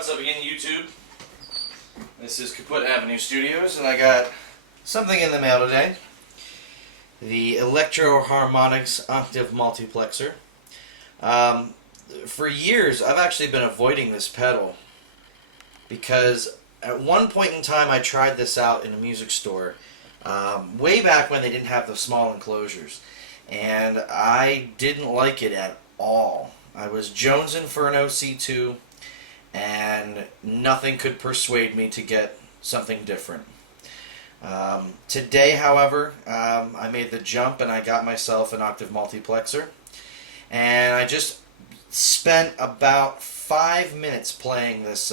What's up again, YouTube? This is Kaput Avenue Studios, and I got something in the mail today. The Electro Harmonix Octave Multiplexer. For years, I've actually been avoiding this pedal because at one point in time I tried this out in a music store way back when they didn't have the small enclosures, and I didn't like it at all. I was jonesing for an OC2, and nothing could persuade me to get something different. Today, however, I made the jump and I got myself an Octave Multiplexer, and I just spent about 5 minutes playing this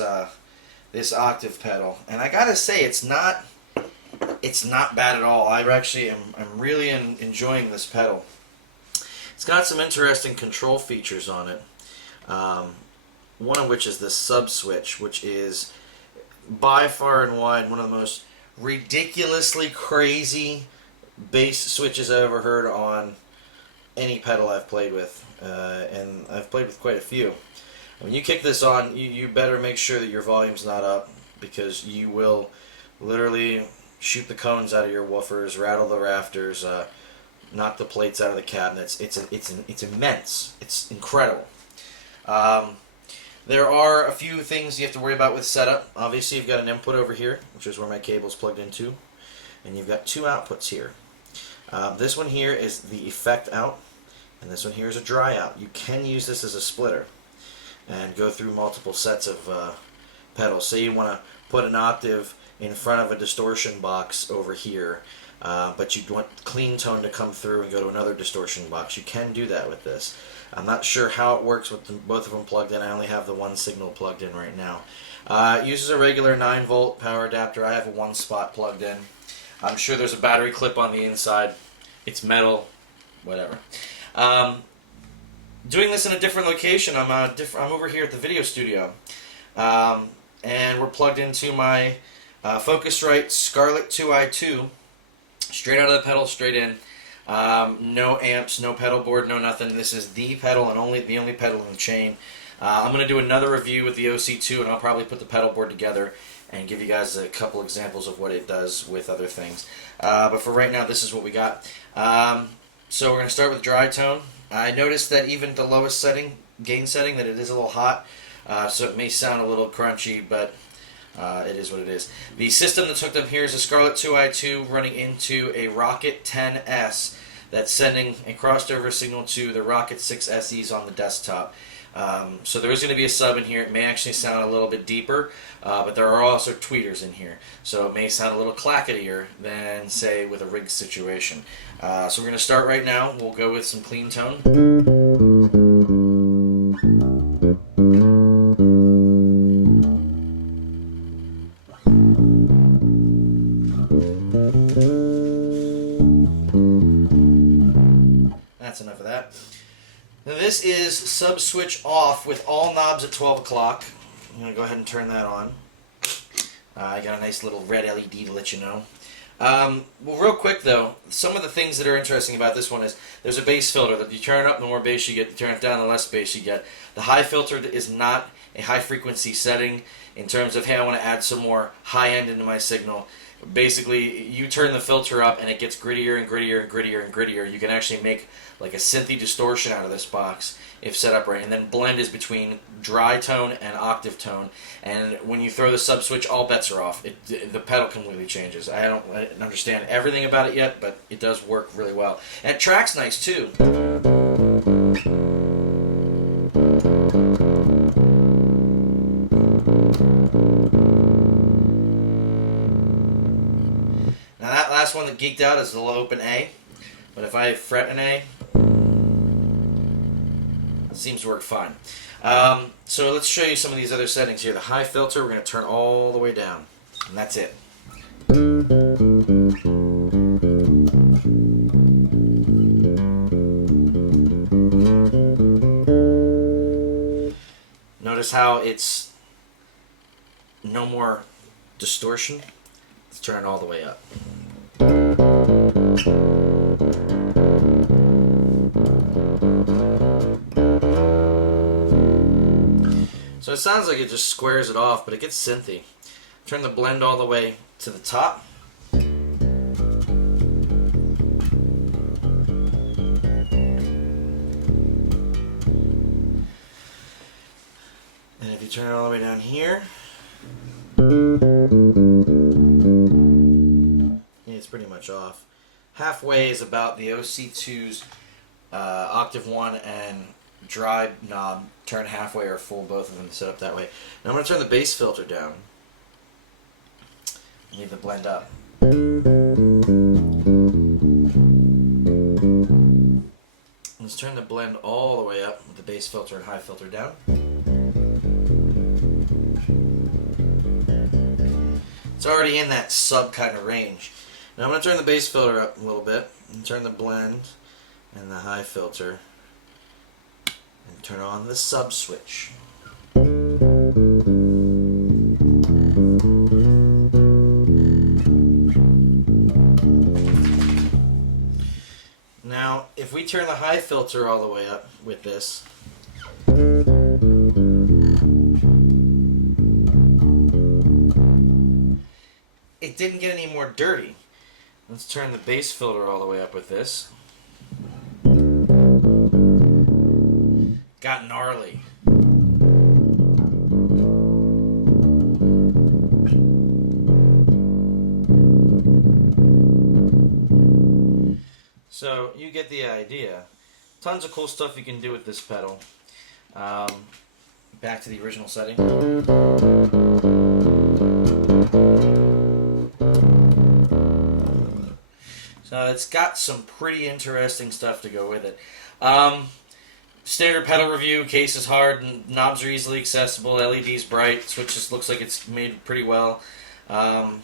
this octave pedal, and I gotta say it's not bad at all. I actually am really enjoying this pedal. It's got some interesting control features on it. One of which is the sub switch, which is by far and wide one of the most ridiculously crazy bass switches I've ever heard on any pedal I've played with, and I've played with quite a few. When you kick this on, you better make sure that your volume's not up, because you will literally shoot the cones out of your woofers, rattle the rafters, knock the plates out of the cabinets. It's immense. It's incredible. There are a few things you have to worry about with setup. Obviously, you've got an input over here, which is where my cable's plugged into, and you've got two outputs here. This one here is the effect out, and this one here is a dry out. You can use this as a splitter and go through multiple sets of pedals. Say you want to put an octave in front of a distortion box over here, but you want clean tone to come through and go to another distortion box. You can do that with this. I'm not sure how it works with both of them plugged in. I only have the one signal plugged in right now. It uses a regular 9-volt power adapter. I have a one spot plugged in. I'm sure there's a battery clip on the inside. It's metal, whatever. Doing this in a different location. I'm over here at the video studio, and we're plugged into my Focusrite Scarlett 2i2, straight out of the pedal, straight in. No amps, no pedal board, no nothing. This is the pedal and the only pedal in the chain. I'm going to do another review with the OC2, and I'll probably put the pedal board together and give you guys a couple examples of what it does with other things. But for right now, this is what we got. So we're going to start with dry tone. I noticed that even the lowest setting, gain setting, that it is a little hot, so it may sound a little crunchy, but it is what it is. The system that's hooked up here is a Scarlett 2i2 running into a Rocket 10S that's sending a crossed over signal to the Rocket 6 SEs on the desktop. So there is going to be a sub in here. It may actually sound a little bit deeper, but there are also tweeters in here. So it may sound a little clacketier than, say, with a rig situation. So we're going to start right now. We'll go with some clean tone. That's enough of that. Now this is sub switch off with all knobs at 12 o'clock. I'm going to go ahead and turn that on. I got a nice little red LED to let you know. Well, real quick though, some of the things that are interesting about this one is there's a bass filter. That you turn it up, the more bass you get. You turn it down, the less bass you get. The high filter is not a high frequency setting in terms of, hey, I want to add some more high end into my signal. Basically, you turn the filter up and it gets grittier and grittier and grittier and grittier. You can actually make like a synthy distortion out of this box if set up right. And then blend is between dry tone and octave tone. And when you throw the sub switch, all bets are off. The pedal completely changes. I don't understand everything about it yet, but it does work really well. And it tracks nice too. Now that last one that geeked out is the low open A, but if I fret an A, it seems to work fine. So let's show you some of these other settings here. The high filter, we're going to turn all the way down, and that's it. Notice how it's no more distortion. Let's turn it all the way up. So it sounds like it just squares it off, but it gets synthy. Turn the blend all the way to the top. And if you turn it all the way down here, it's pretty much off. Halfway is about the OC2's Octave 1 and dry knob. Turn halfway or full, both of them set up that way. Now I'm going to turn the bass filter down. Leave the blend up. Let's turn the blend all the way up with the bass filter and high filter down. It's already in that sub kind of range. Now I'm going to turn the bass filter up a little bit and turn the blend and the high filter and turn on the sub switch. Now, if we turn the high filter all the way up with this, it didn't get any more dirty. Let's turn the bass filter all the way up with this. Got gnarly. So you get the idea. Tons of cool stuff you can do with this pedal. Back to the original setting. So it's got some pretty interesting stuff to go with it. Standard pedal review, case is hard, and knobs are easily accessible, LED's bright, switches looks like it's made pretty well. I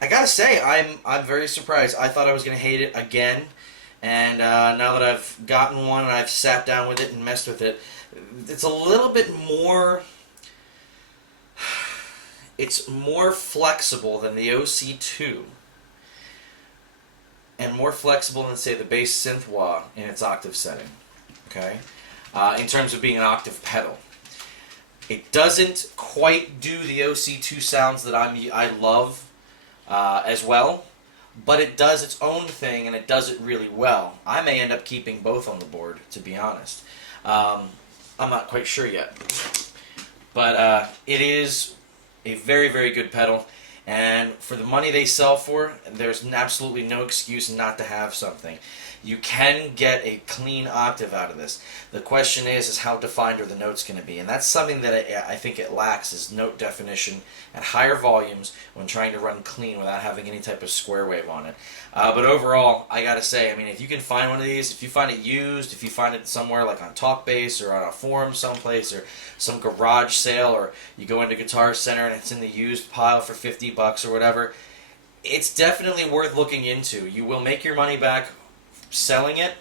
gotta say, I'm very surprised. I thought I was gonna hate it again, and now that I've gotten one and I've sat down with it and messed with it, it's a little bit more. It's more flexible than the OC2, and more flexible than, say, the bass synth wah in its octave setting. Okay, in terms of being an octave pedal. It doesn't quite do the OC2 sounds that I love as well, but it does its own thing, and it does it really well. I may end up keeping both on the board, to be honest. I'm not quite sure yet. But it is a very, very good pedal, and for the money they sell for, there's absolutely no excuse not to have something. You can get a clean octave out of this. The question is how defined are the notes going to be? And that's something that I think it lacks, is note definition at higher volumes when trying to run clean without having any type of square wave on it. But overall, I gotta say, I mean, if you can find one of these, if you find it used, if you find it somewhere like on TalkBass or on a forum someplace or some garage sale, or you go into Guitar Center and it's in the used pile for $50 or whatever, it's definitely worth looking into. You will make your money back selling it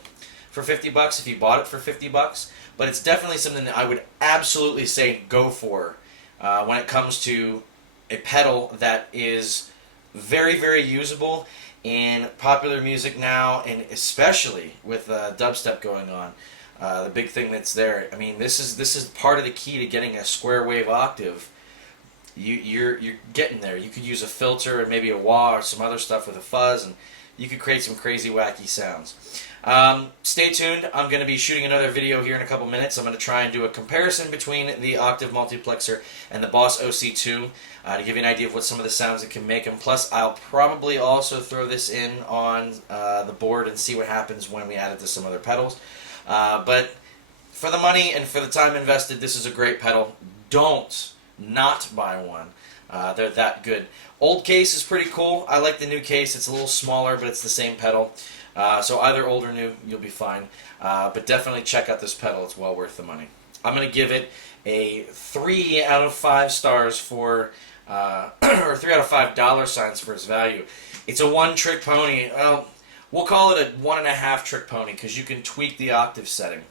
for $50 if you bought it for $50, but it's definitely something that I would absolutely say go for when it comes to a pedal that is very, very usable in popular music now, and especially with dubstep going on. The big thing that's there. I mean, this is part of the key to getting a square wave octave. You're getting there. You could use a filter and maybe a wah or some other stuff with a fuzz, and you could create some crazy, wacky sounds. Stay tuned. I'm going to be shooting another video here in a couple minutes. I'm going to try and do a comparison between the Octave Multiplexer and the Boss OC2 to give you an idea of what some of the sounds it can make. And plus, I'll probably also throw this in on the board and see what happens when we add it to some other pedals. But for the money and for the time invested, this is a great pedal. Don't not buy one. They're that good. Old case is pretty cool. I like the new case. It's a little smaller, but it's the same pedal. So either old or new, you'll be fine. But definitely check out this pedal. It's well worth the money. I'm going to give it a 3 out of 5 stars for, or 3 out of 5 dollar signs for its value. It's a one-trick pony. Well, we'll call it a 1.5 trick pony because you can tweak the octave setting.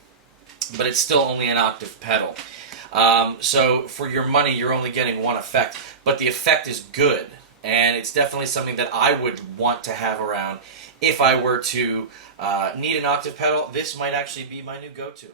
But it's still only an octave pedal. So for your money, you're only getting one effect, but the effect is good, and it's definitely something that I would want to have around. If I were to need an octave pedal, this might actually be my new go-to.